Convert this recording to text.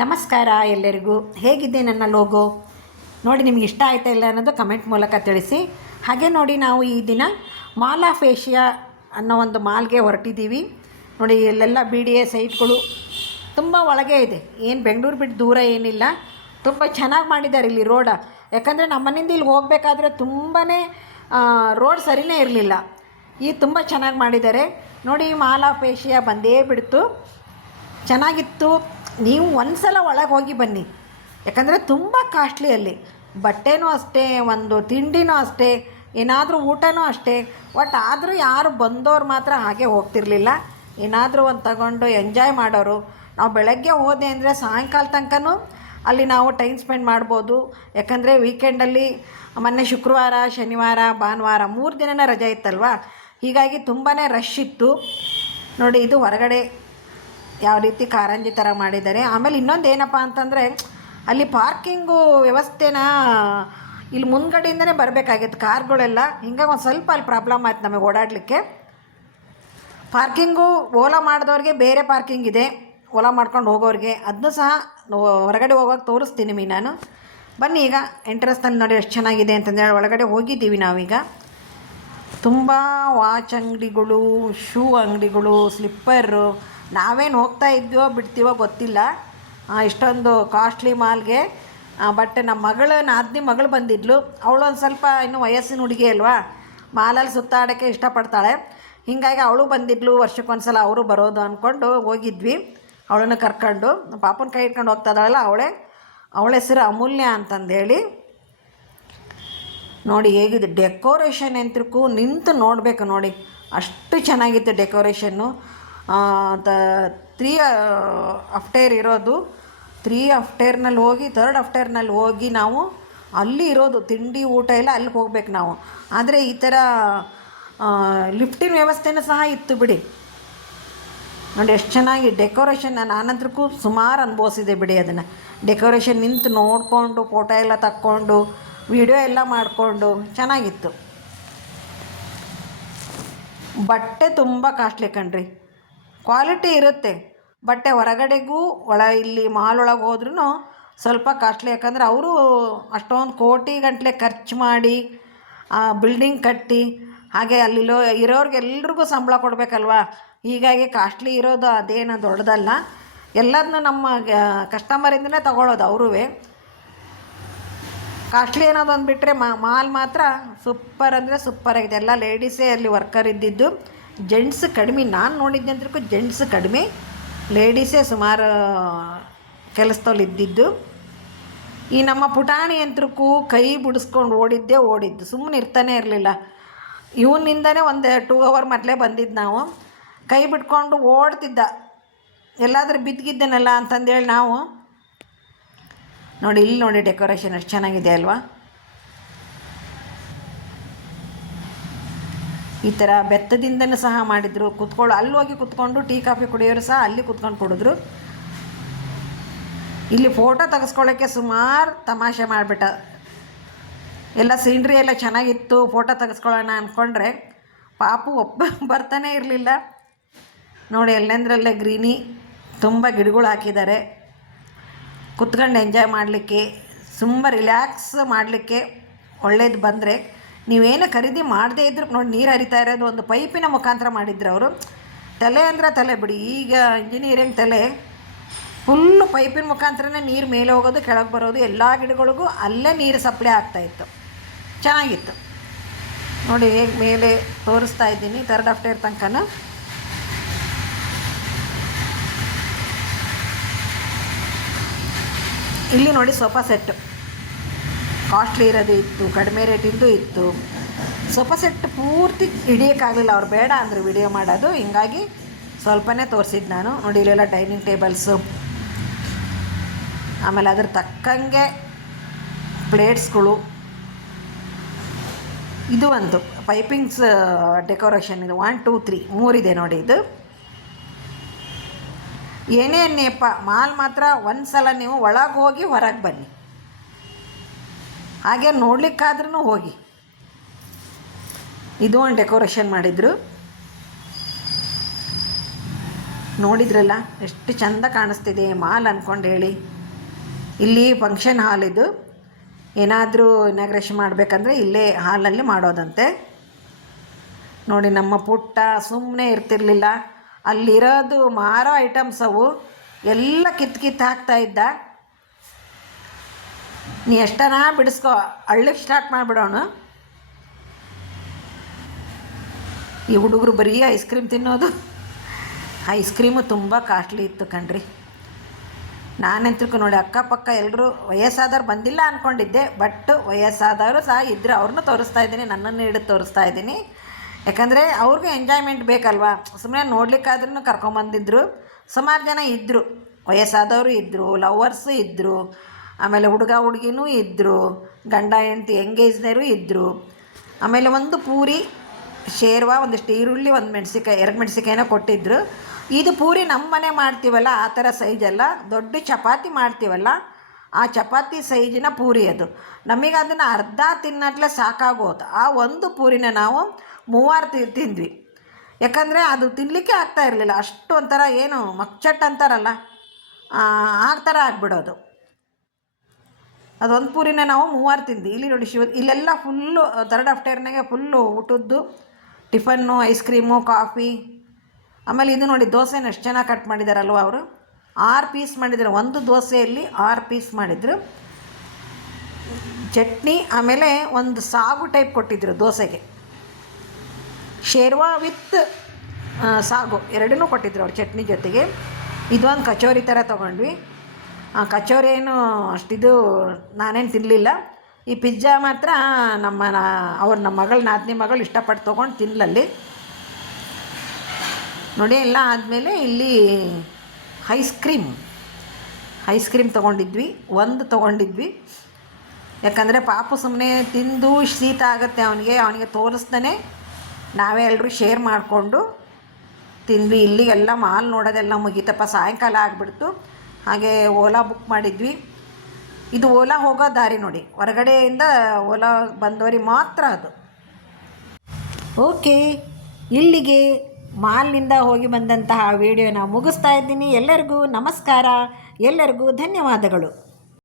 ನಮಸ್ಕಾರ ಎಲ್ಲರಿಗೂ. ಹೇಗಿದೆ ನನ್ನ ಲೋಗೋ? ನೋಡಿ, ನಿಮ್ಗೆ ಇಷ್ಟ ಆಯ್ತಾ ಇಲ್ಲ ಅನ್ನೋದು ಕಮೆಂಟ್ ಮೂಲಕ ತಿಳಿಸಿ. ಹಾಗೆ ನೋಡಿ, ನಾವು ಈ ದಿನ ಮಾಲ್ ಆಫ್ ಏಷ್ಯಾ ಅನ್ನೋ ಒಂದು ಮಾಲ್ಗೆ ಹೊರಟಿದ್ದೀವಿ. ನೋಡಿ, ಇಲ್ಲೆಲ್ಲ BDA ಸೈಟ್ಗಳು ತುಂಬ ಒಳಗೆ ಇದೆ. ಏನು ಬೆಂಗಳೂರು ಬಿಟ್ಟು ದೂರ ಏನಿಲ್ಲ. ತುಂಬ ಚೆನ್ನಾಗಿ ಮಾಡಿದ್ದಾರೆ ಇಲ್ಲಿ ರೋಡ. ಯಾಕಂದರೆ ನಮ್ಮ ಮನೆಯಿಂದ ಇಲ್ಲಿ ಹೋಗಬೇಕಾದ್ರೆ ತುಂಬಾ ರೋಡ್ ಸರಿಯೇ ಇರಲಿಲ್ಲ. ಈ ತುಂಬ ಚೆನ್ನಾಗಿ ಮಾಡಿದ್ದಾರೆ. ನೋಡಿ, ಮಾಲ್ ಆಫ್ ಏಷ್ಯಾ ಬಂದೇ ಬಿಡ್ತು, ಚೆನ್ನಾಗಿತ್ತು. ನೀವು ಒಂದು ಸಲ ಒಳಗೆ ಹೋಗಿ ಬನ್ನಿ, ಯಾಕಂದರೆ ತುಂಬ ಕಾಸ್ಟ್ಲಿ ಅಲ್ಲಿ. ಬಟ್ಟೆನೂ ಅಷ್ಟೇ, ಒಂದು ತಿಂಡಿನೂ ಅಷ್ಟೇ, ಏನಾದರೂ ಊಟನೂ ಅಷ್ಟೇ. ಒಟ್ಟು ಆದರೂ ಯಾರು ಬಂದವ್ರು ಮಾತ್ರ ಹಾಗೆ ಹೋಗ್ತಿರ್ಲಿಲ್ಲ. ಏನಾದರೂ ಒಂದು ತಗೊಂಡು ಎಂಜಾಯ್ ಮಾಡೋರು. ನಾವು ಬೆಳಗ್ಗೆ ಹೋದೆ ಅಂದರೆ ಸಾಯಂಕಾಲ ತನಕನೂ ಅಲ್ಲಿ ನಾವು ಟೈಮ್ ಸ್ಪೆಂಡ್ ಮಾಡ್ಬೋದು. ಯಾಕಂದರೆ ವೀಕೆಂಡಲ್ಲಿ ಮೊನ್ನೆ ಶುಕ್ರವಾರ, ಶನಿವಾರ, ಭಾನುವಾರ 3 ದಿನನೇ ರಜೆ ಇತ್ತಲ್ವ, ಹೀಗಾಗಿ ತುಂಬಾ ರಶ್ ಇತ್ತು. ನೋಡಿ, ಇದು ಹೊರಗಡೆ ಯಾವ ರೀತಿ ಕಾರಂಜಿ ಥರ ಮಾಡಿದ್ದಾರೆ. ಆಮೇಲೆ ಇನ್ನೊಂದು ಏನಪ್ಪ ಅಂತಂದರೆ, ಅಲ್ಲಿ ಪಾರ್ಕಿಂಗು ವ್ಯವಸ್ಥೆನ ಇಲ್ಲಿ ಮುಂದ್ಗಡೆಯಿಂದನೇ ಬರಬೇಕಾಗಿತ್ತು ಕಾರ್ಗಳೆಲ್ಲ. ಹಿಂಗಾಗಿ ಒಂದು ಸ್ವಲ್ಪ ಅಲ್ಲಿ ಪ್ರಾಬ್ಲಮ್ ಆಯ್ತು ನಮಗೆ ಓಡಾಡಲಿಕ್ಕೆ. ಪಾರ್ಕಿಂಗು ಓಲಾ ಮಾಡಿದವ್ರಿಗೆ ಬೇರೆ ಪಾರ್ಕಿಂಗ್ ಇದೆ, ಓಲಾ ಮಾಡ್ಕೊಂಡು ಹೋಗೋರಿಗೆ. ಅದನ್ನು ಸಹ ಹೊರಗಡೆ ಹೋಗೋಕೆ ತೋರಿಸ್ತೀನಿ ನಾನು. ಬನ್ನಿ, ಈಗ ಎಂಟ್ರೆನ್ಸ್ನಲ್ಲಿ ನೋಡಿ ಎಷ್ಟು ಚೆನ್ನಾಗಿದೆ ಅಂತಂದೇಳಿ ಒಳಗಡೆ ಹೋಗಿದ್ದೀವಿ ನಾವೀಗ. ತುಂಬ ವಾಚ್ ಅಂಗಡಿಗಳು, ಶೂ ಅಂಗಡಿಗಳು, ಸ್ಲಿಪ್ಪರು. ನಾವೇನು ಹೋಗ್ತಾ ಇದ್ವೋ ಬಿಡ್ತೀವೋ ಗೊತ್ತಿಲ್ಲ ಇಷ್ಟೊಂದು ಕಾಸ್ಟ್ಲಿ ಮಾಲ್ಗೆ. ಬಟ್ ನಮ್ಮ ನಾದಿನಿ ಮಗಳು ಬಂದಿದ್ಲು. ಅವಳೊಂದು ಸ್ವಲ್ಪ ಇನ್ನೂ ವಯಸ್ಸಿನ ಹುಡುಗಿ ಅಲ್ವಾ, ಮಾಲಲ್ಲಿ ಸುತ್ತಾಡೋಕ್ಕೆ ಇಷ್ಟಪಡ್ತಾಳೆ. ಹೀಗಾಗಿ ಅವಳು ಬಂದಿದ್ಲು. ವರ್ಷಕ್ಕೊಂದ್ಸಲ ಅವರು ಬರೋದು ಅಂದ್ಕೊಂಡು ಹೋಗಿದ್ವಿ. ಅವಳನ್ನು ಕರ್ಕೊಂಡು, ಪಾಪನ ಕೈ ಇಟ್ಕೊಂಡು ಹೋಗ್ತಾ ಇದ್ದಾಳಲ್ಲ ಅವಳ ಹೆಸರು ಅಮೂಲ್ಯ ಅಂತಂದೇಳಿ. ನೋಡಿ ಹೇಗಿದೆ ಡೆಕೋರೇಷನ್ ಅಂತಕ್ಕೂ ನಿಂತು ನೋಡಬೇಕು. ನೋಡಿ, ಅಷ್ಟು ಚೆನ್ನಾಗಿತ್ತು ಡೆಕೋರೇಷನ್ನು. 3 ಅಫ್ಟೇರ್ ಇರೋದು. 3 ಅಫ್ಟೇರ್ನಲ್ಲಿ ಹೋಗಿ 3rd ಅಫ್ಟೇರ್ನಲ್ಲಿ ಹೋಗಿ ನಾವು ಅಲ್ಲಿ ಇರೋದು. ತಿಂಡಿ ಊಟ ಎಲ್ಲ ಅಲ್ಲಿಗೆ ಹೋಗ್ಬೇಕು ನಾವು. ಆದರೆ ಈ ಥರ ಲಿಫ್ಟಿನ ವ್ಯವಸ್ಥೆನೂ ಸಹ ಇತ್ತು ಬಿಡಿ. ನೋಡಿ ಎಷ್ಟು ಚೆನ್ನಾಗಿ ಡೆಕೋರೇಷನ್. ನಾನಂತಕ್ಕೂ ಸುಮಾರು ಅನುಭವಿಸಿದೆ ಬಿಡಿ ಅದನ್ನು. ಡೆಕೋರೇಷನ್ ನಿಂತು ನೋಡಿಕೊಂಡು, ಫೋಟೋ ಎಲ್ಲ ತಕ್ಕೊಂಡು, ವಿಡಿಯೋ ಎಲ್ಲ ಮಾಡಿಕೊಂಡು ಚೆನ್ನಾಗಿತ್ತು. ಬಟ್ಟೆ ತುಂಬ ಕಾಸ್ಟ್ಲಿ ಕಣ್ರಿ. ಕ್ವಾಲಿಟಿ ಇರುತ್ತೆ ಬಟ್ಟೆ, ಹೊರಗಡೆಗೂ ಇಲ್ಲಿ ಮಾಲ್ ಒಳಗೆ ಹೋದ್ರೂ ಸ್ವಲ್ಪ ಕಾಸ್ಟ್ಲಿ. ಯಾಕಂದರೆ ಅವರು ಅಷ್ಟೊಂದು ಕೋಟಿ ಗಂಟಲೆ ಖರ್ಚು ಮಾಡಿ ಬಿಲ್ಡಿಂಗ್ ಕಟ್ಟಿ, ಹಾಗೆ ಅಲ್ಲಿರೋ ಇರೋರಿಗೆಲ್ರಿಗೂ ಸಂಬಳ ಕೊಡಬೇಕಲ್ವ. ಹೀಗಾಗಿ ಕಾಸ್ಟ್ಲಿ ಇರೋದು ಅದೇನು ದೊಡ್ಡದಲ್ಲ. ಎಲ್ಲದನ್ನೂ ನಮ್ಮ ಕಸ್ಟಮರಿಂದನೇ ತಗೊಳ್ಳೋದು ಅವರೂ. ಕಾಸ್ಟ್ಲಿ ಅನ್ನೋದೊಂದು ಬಿಟ್ಟರೆ ಮಾಲ್ ಮಾತ್ರ ಸೂಪರ್ ಅಂದರೆ ಸೂಪರಾಗಿದೆ. ಎಲ್ಲ ಲೇಡೀಸೇ ಅಲ್ಲಿ ವರ್ಕರ್ ಇದ್ದಿದ್ದು, ಜೆಂಟ್ಸ್ ಕಡಿಮೆ. ನಾನು ನೋಡಿದ್ದೆ ಅಂದ್ರೂ ಜೆಂಟ್ಸ್ ಕಡಿಮೆ, ಲೇಡೀಸೇ ಸುಮಾರು ಕೆಲಸದಲ್ಲಿ ಇದ್ದಿದ್ದು. ಈ ನಮ್ಮ ಪುಟಾಣಿ ಯಂತ್ರಕ್ಕೂ ಕೈ ಬಿಡಿಸ್ಕೊಂಡು ಓಡಿದ್ದು, ಸುಮ್ಮನೆ ಇರ್ತಾನೆ ಇರಲಿಲ್ಲ. ಇವನಿಂದನೇ ಒಂದು 2 ಅವರ್ ಮೊದಲೇ ಬಂದಿದ್ದು ನಾವು. ಕೈ ಬಿಟ್ಕೊಂಡು ಓಡ್ತಿದ್ದ, ಎಲ್ಲಾದರೂ ಬಿದ್ದಿದ್ದನಲ್ಲ ಅಂತಂದೇಳಿ ನಾವು. ನೋಡಿ, ಇಲ್ಲಿ ನೋಡಿ ಡೆಕೋರೇಷನ್ ಎಷ್ಟು ಚೆನ್ನಾಗಿದೆ ಅಲ್ವಾ. ಈ ಥರ ಬೆತ್ತದಿಂದನೂ ಸಹ ಮಾಡಿದರು. ಅಲ್ಲಿ ಹೋಗಿ ಕುತ್ಕೊಂಡು ಟೀ ಕಾಫಿ ಕುಡಿಯೋರು ಸಹ ಅಲ್ಲಿ ಕುತ್ಕೊಂಡು ಕುಡಿದ್ರು. ಇಲ್ಲಿ ಫೋಟೋ ತೆಗೆಸ್ಕೊಳ್ಳೋಕ್ಕೆ ಸುಮಾರು ತಮಾಷೆ ಮಾಡಿಬಿಟ್ಟ. ಎಲ್ಲ ಸೀನ್ರಿ ಎಲ್ಲ ಚೆನ್ನಾಗಿತ್ತು, ಫೋಟೋ ತೆಗೆಸ್ಕೊಳ್ಳೋಣ ಅಂದ್ಕೊಂಡ್ರೆ ಪಾಪು ಬರ್ತಾನೆ ಇರಲಿಲ್ಲ. ನೋಡಿ, ಎಲ್ಲೆಂದ್ರಲ್ಲೇ ಗ್ರೀನಿ, ತುಂಬ ಗಿಡಗಳು ಹಾಕಿದ್ದಾರೆ. ಕುತ್ಕೊಂಡು ಎಂಜಾಯ್ ಮಾಡಲಿಕ್ಕೆ, ತುಂಬ ರಿಲ್ಯಾಕ್ಸ್ ಮಾಡಲಿಕ್ಕೆ ಒಳ್ಳೇದು. ಬಂದರೆ ನೀವೇನು ಖರೀದಿ ಮಾಡದೇ ಇದ್ರೂ ನೋಡಿ, ನೀರು ಹರಿತಾ ಇರೋದು ಒಂದು ಪೈಪಿನ ಮುಖಾಂತರ ಮಾಡಿದ್ರು ಅವರು. ತಲೆ ಅಂದರೆ ತಲೆ ಬಿಡಿ, ಈಗ ಇಂಜಿನಿಯರಿಂಗ್ ತಲೆ ಫುಲ್ಲು ಪೈಪಿನ ಮುಖಾಂತರನೇ ನೀರು ಮೇಲೆ ಹೋಗೋದು, ಕೆಳಗೆ ಬರೋದು. ಎಲ್ಲ ಗಿಡಗಳಿಗೂ ಅಲ್ಲೇ ನೀರು ಸಪ್ಲೈ ಆಗ್ತಾಯಿತ್ತು, ಚೆನ್ನಾಗಿತ್ತು. ನೋಡಿ ಹೇಗೆ ಮೇಲೆ ತೋರಿಸ್ತಾ ಇದ್ದೀನಿ 3rd ಅಫ್ಟೇರ್ ತನಕನೂ. ಇಲ್ಲಿ ನೋಡಿ ಸೋಫಾ ಸೆಟ್ಟು ಕಾಸ್ಟ್ಲಿ ಇರೋದು ಇತ್ತು, ಕಡಿಮೆ ರೇಟಿಂದು ಇತ್ತು. ಸೋಫಾ ಸೆಟ್ ಪೂರ್ತಿ ಹಿಡಿಯೋಕ್ಕಾಗಲಿಲ್ಲ, ಅವ್ರು ಬೇಡ ಅಂದರು ವಿಡಿಯೋ ಮಾಡೋದು. ಹಿಂಗಾಗಿ ಸ್ವಲ್ಪನೇ ತೋರಿಸಿದ್ದು ನಾನು. ನೋಡಿ, ಇಲ್ಲೆಲ್ಲ ಡೈನಿಂಗ್ ಟೇಬಲ್ಸು, ಆಮೇಲೆ ಅದ್ರ ತಕ್ಕಂಗೆ ಪ್ಲೇಟ್ಸ್ಗಳು. ಇದು ಒಂದು ಪೈಪಿಂಗ್ಸ್ ಡೆಕೋರೇಷನ್. ಇದು 1 2 3 3 ಇದೆ ನೋಡಿ. ಇದು ಏನೇ ಅನ್ನಿಯಪ್ಪ, ಮಾಲ್ ಮಾತ್ರ ಒಂದು ಸಲ ನೀವು ಒಳಗೆ ಹೋಗಿ ಹೊರಗೆ ಬನ್ನಿ. ಹಾಗೆ ನೋಡ್ಲಿಕ್ಕಾದ್ರೂ ಹೋಗಿ. ಇದು ಒಂದು ಡೆಕೋರೇಷನ್ ಮಾಡಿದರು. ನೋಡಿದ್ರಲ್ಲ ಎಷ್ಟು ಚಂದ ಕಾಣಿಸ್ತಿದೆ ಮಾಲ್ ಅಂದ್ಕೊಂಡು ಹೇಳಿ. ಇಲ್ಲಿ ಫಂಕ್ಷನ್ ಹಾಲ್ ಇದು, ಏನಾದರೂ ಇನಾಗ್ರೇಷನ್ ಮಾಡಬೇಕಂದ್ರೆ ಇಲ್ಲೇ ಹಾಲಲ್ಲಿ ಮಾಡೋದಂತೆ. ನೋಡಿ ನಮ್ಮ ಪುಟ್ಟ ಸುಮ್ಮನೆ ಇರ್ತಿರ್ಲಿಲ್ಲ, ಅಲ್ಲಿರೋದು ಮಾರೋ ಐಟಮ್ಸ್ ಅವು ಎಲ್ಲ ಕಿತ್ತು ಹಾಕ್ತಾಯಿದ್ದ. ನೀ ಎಷ್ಟನ ಬಿಡಿಸ್ಕೊ, ಅಳ್ಳಕ್ಕೆ ಸ್ಟಾರ್ಟ್ ಮಾಡಿಬಿಡೋಣ. ಈ ಹುಡುಗರು ಬರೀ ಐಸ್ ಕ್ರೀಮ್ ತಿನ್ನೋದು. ಐಸ್ ಕ್ರೀಮು ತುಂಬ ಕಾಸ್ಟ್ಲಿ ಇತ್ತು ಕಣ್ರಿ. ನಾನೆಂತಕ್ಕೂ ನೋಡಿ ಅಕ್ಕಪಕ್ಕ ಎಲ್ಲರೂ ವಯಸ್ಸಾದವ್ರು ಬಂದಿಲ್ಲ ಅಂದ್ಕೊಂಡಿದ್ದೆ, ಬಟ್ ವಯಸ್ಸಾದವರು ಸಹ ಇದ್ದರು. ಅವ್ರನ್ನೂ ತೋರಿಸ್ತಾ ಇದ್ದೀನಿ, ನನ್ನನ್ನು ಹಿಡಿದು ತೋರಿಸ್ತಾ ಇದ್ದೀನಿ. ಯಾಕಂದರೆ ಅವ್ರಿಗೂ ಎಂಜಾಯ್ಮೆಂಟ್ ಬೇಕಲ್ವಾ, ಸುಮ್ಮನೆ ನೋಡ್ಲಿಕ್ಕಾದ್ರೂ ಕರ್ಕೊಂಬಂದಿದ್ರು. ಸುಮಾರು ಜನ ಇದ್ದರು, ವಯಸ್ಸಾದವರು ಇದ್ದರು, ಲವರ್ಸು ಇದ್ದರು, ಆಮೇಲೆ ಹುಡುಗ ಹುಡುಗಿನೂ ಇದ್ದರು, ಗಂಡ ಹೆಂಡ್ತಿ ಎಂಗೇಜ್ನರು ಇದ್ದರು. ಆಮೇಲೆ ಒಂದು ಪೂರಿ, ಶೇರ್ವಾ, ಒಂದಿಷ್ಟು ಈರುಳ್ಳಿ, ಒಂದು ಮೆಣಸಿಕಾಯಿ, 2 ಮೆಣಸಿಕಾಯಿನ ಕೊಟ್ಟಿದ್ದರು. ಇದು ಪೂರಿ ನಮ್ಮ ಮನೆ ಮಾಡ್ತೀವಲ್ಲ ಆ ಥರ ಸೈಜಲ್ಲ, ದೊಡ್ಡ ಚಪಾತಿ ಮಾಡ್ತೀವಲ್ಲ ಆ ಚಪಾತಿ ಸೈಜಿನ ಪೂರಿ ಅದು. ನಮಗೆ ಅದನ್ನು ಅರ್ಧ ತಿನ್ನಟ್ಲೆ ಸಾಕಾಗೋದು. ಆ ಒಂದು ಪೂರಿನ ನಾವು 3 ತಿಂದ್ವಿ. ಯಾಕಂದರೆ ಅದು ತಿನ್ನಲಿಕ್ಕೆ ಆಗ್ತಾ ಇರಲಿಲ್ಲ, ಅಷ್ಟು ಒಂಥರ ಏನು ಮಕ್ಚಟ್ ಅಂತಾರಲ್ಲ ಆ ಥರ ಆಗಿಬಿಡೋದು. ಅದೊಂದು ಪೂರಿನ ನಾವು 3 ತಿಂದ್ವಿ. ಇಲ್ಲಿ ನೋಡಿ ಇಲ್ಲೆಲ್ಲ ಫುಲ್ಲು ಥರ್ಡ್ ಆಫ್ಟರ್ನಾಗೆ ಫುಲ್ಲು ಊಟದ್ದು, ಟಿಫನ್ನು, ಐಸ್ ಕ್ರೀಮು, ಕಾಫಿ. ಆಮೇಲೆ ಇದು ನೋಡಿ ದೋಸೆನ ಎಷ್ಟು ಚೆನ್ನಾಗಿ ಕಟ್ ಮಾಡಿದಾರಲ್ವ ಅವರು. 6 ಪೀಸ್ ಮಾಡಿದ್ರು, ಒಂದು ದೋಸೆಯಲ್ಲಿ 6 ಪೀಸ್ ಮಾಡಿದರು. ಚಟ್ನಿ, ಆಮೇಲೆ ಒಂದು ಸಾಗು ಟೈಪ್ ಕೊಟ್ಟಿದ್ದರು ದೋಸೆಗೆ. ಶೇರ್ವಾ ವಿತ್ ಸಾಗು ಎರಡನ್ನೂ ಕೊಟ್ಟಿದ್ರು ಅವ್ರು ಚಟ್ನಿ ಜೊತೆಗೆ. ಇದೊಂದು ಕಚೋರಿ ಥರ ತೊಗೊಂಡ್ವಿ. ಆ ಕಚೋರಿ ಏನು ಅಷ್ಟಿದು ನಾನೇನು ತಿನ್ನಲಿಲ್ಲ. ಈ ಪಿಜ್ಜಾ ಮಾತ್ರ ನಮ್ಮ ಮಗಳು, ನಾದಿನಿ ಮಗಳು ಇಷ್ಟಪಟ್ಟು ತೊಗೊಂಡು ತಿನ್ನಲಲ್ಲಿ. ನೋಡಿ ಎಲ್ಲ ಆದಮೇಲೆ ಇಲ್ಲಿ ಐಸ್ ಕ್ರೀಮ್ ತೊಗೊಂಡಿದ್ವಿ, ಒಂದು ತೊಗೊಂಡಿದ್ವಿ. ಯಾಕಂದರೆ ಪಾಪು ಸುಮ್ಮನೆ ತಿಂದು ಶೀತ ಆಗುತ್ತೆ ಅವನಿಗೆ ತೋರಿಸ್ದೇ ನಾವೇ ಎಲ್ಲರೂ ಶೇರ್ ಮಾಡಿಕೊಂಡು ತಿಂದ್ವಿ. ಇಲ್ಲಿಗೆಲ್ಲ ಮಾಲ್ ನೋಡೋದೆಲ್ಲ ಮುಗೀತಪ್ಪ, ಸಾಯಂಕಾಲ ಆಗಿಬಿಡ್ತು. ಹಾಗೆ ಓಲಾ ಬುಕ್ ಮಾಡಿದ್ವಿ. ಇದು ಓಲಾ ಹೋಗೋ ದಾರಿ ನೋಡಿ, ಹೊರಗಡೆಯಿಂದ ಓಲಾ ಬಂದವರಿಗೆ ಮಾತ್ರ ಅದು. ಓಕೆ, ಇಲ್ಲಿಗೆ ಮಾಲ್ನಿಂದ ಹೋಗಿ ಬಂದಂತಹ ವಿಡಿಯೋನ ಮುಗಿಸ್ತಾ ಇದ್ದೀನಿ. ಎಲ್ಲರಿಗೂ ನಮಸ್ಕಾರ, ಎಲ್ಲರಿಗೂ ಧನ್ಯವಾದಗಳು.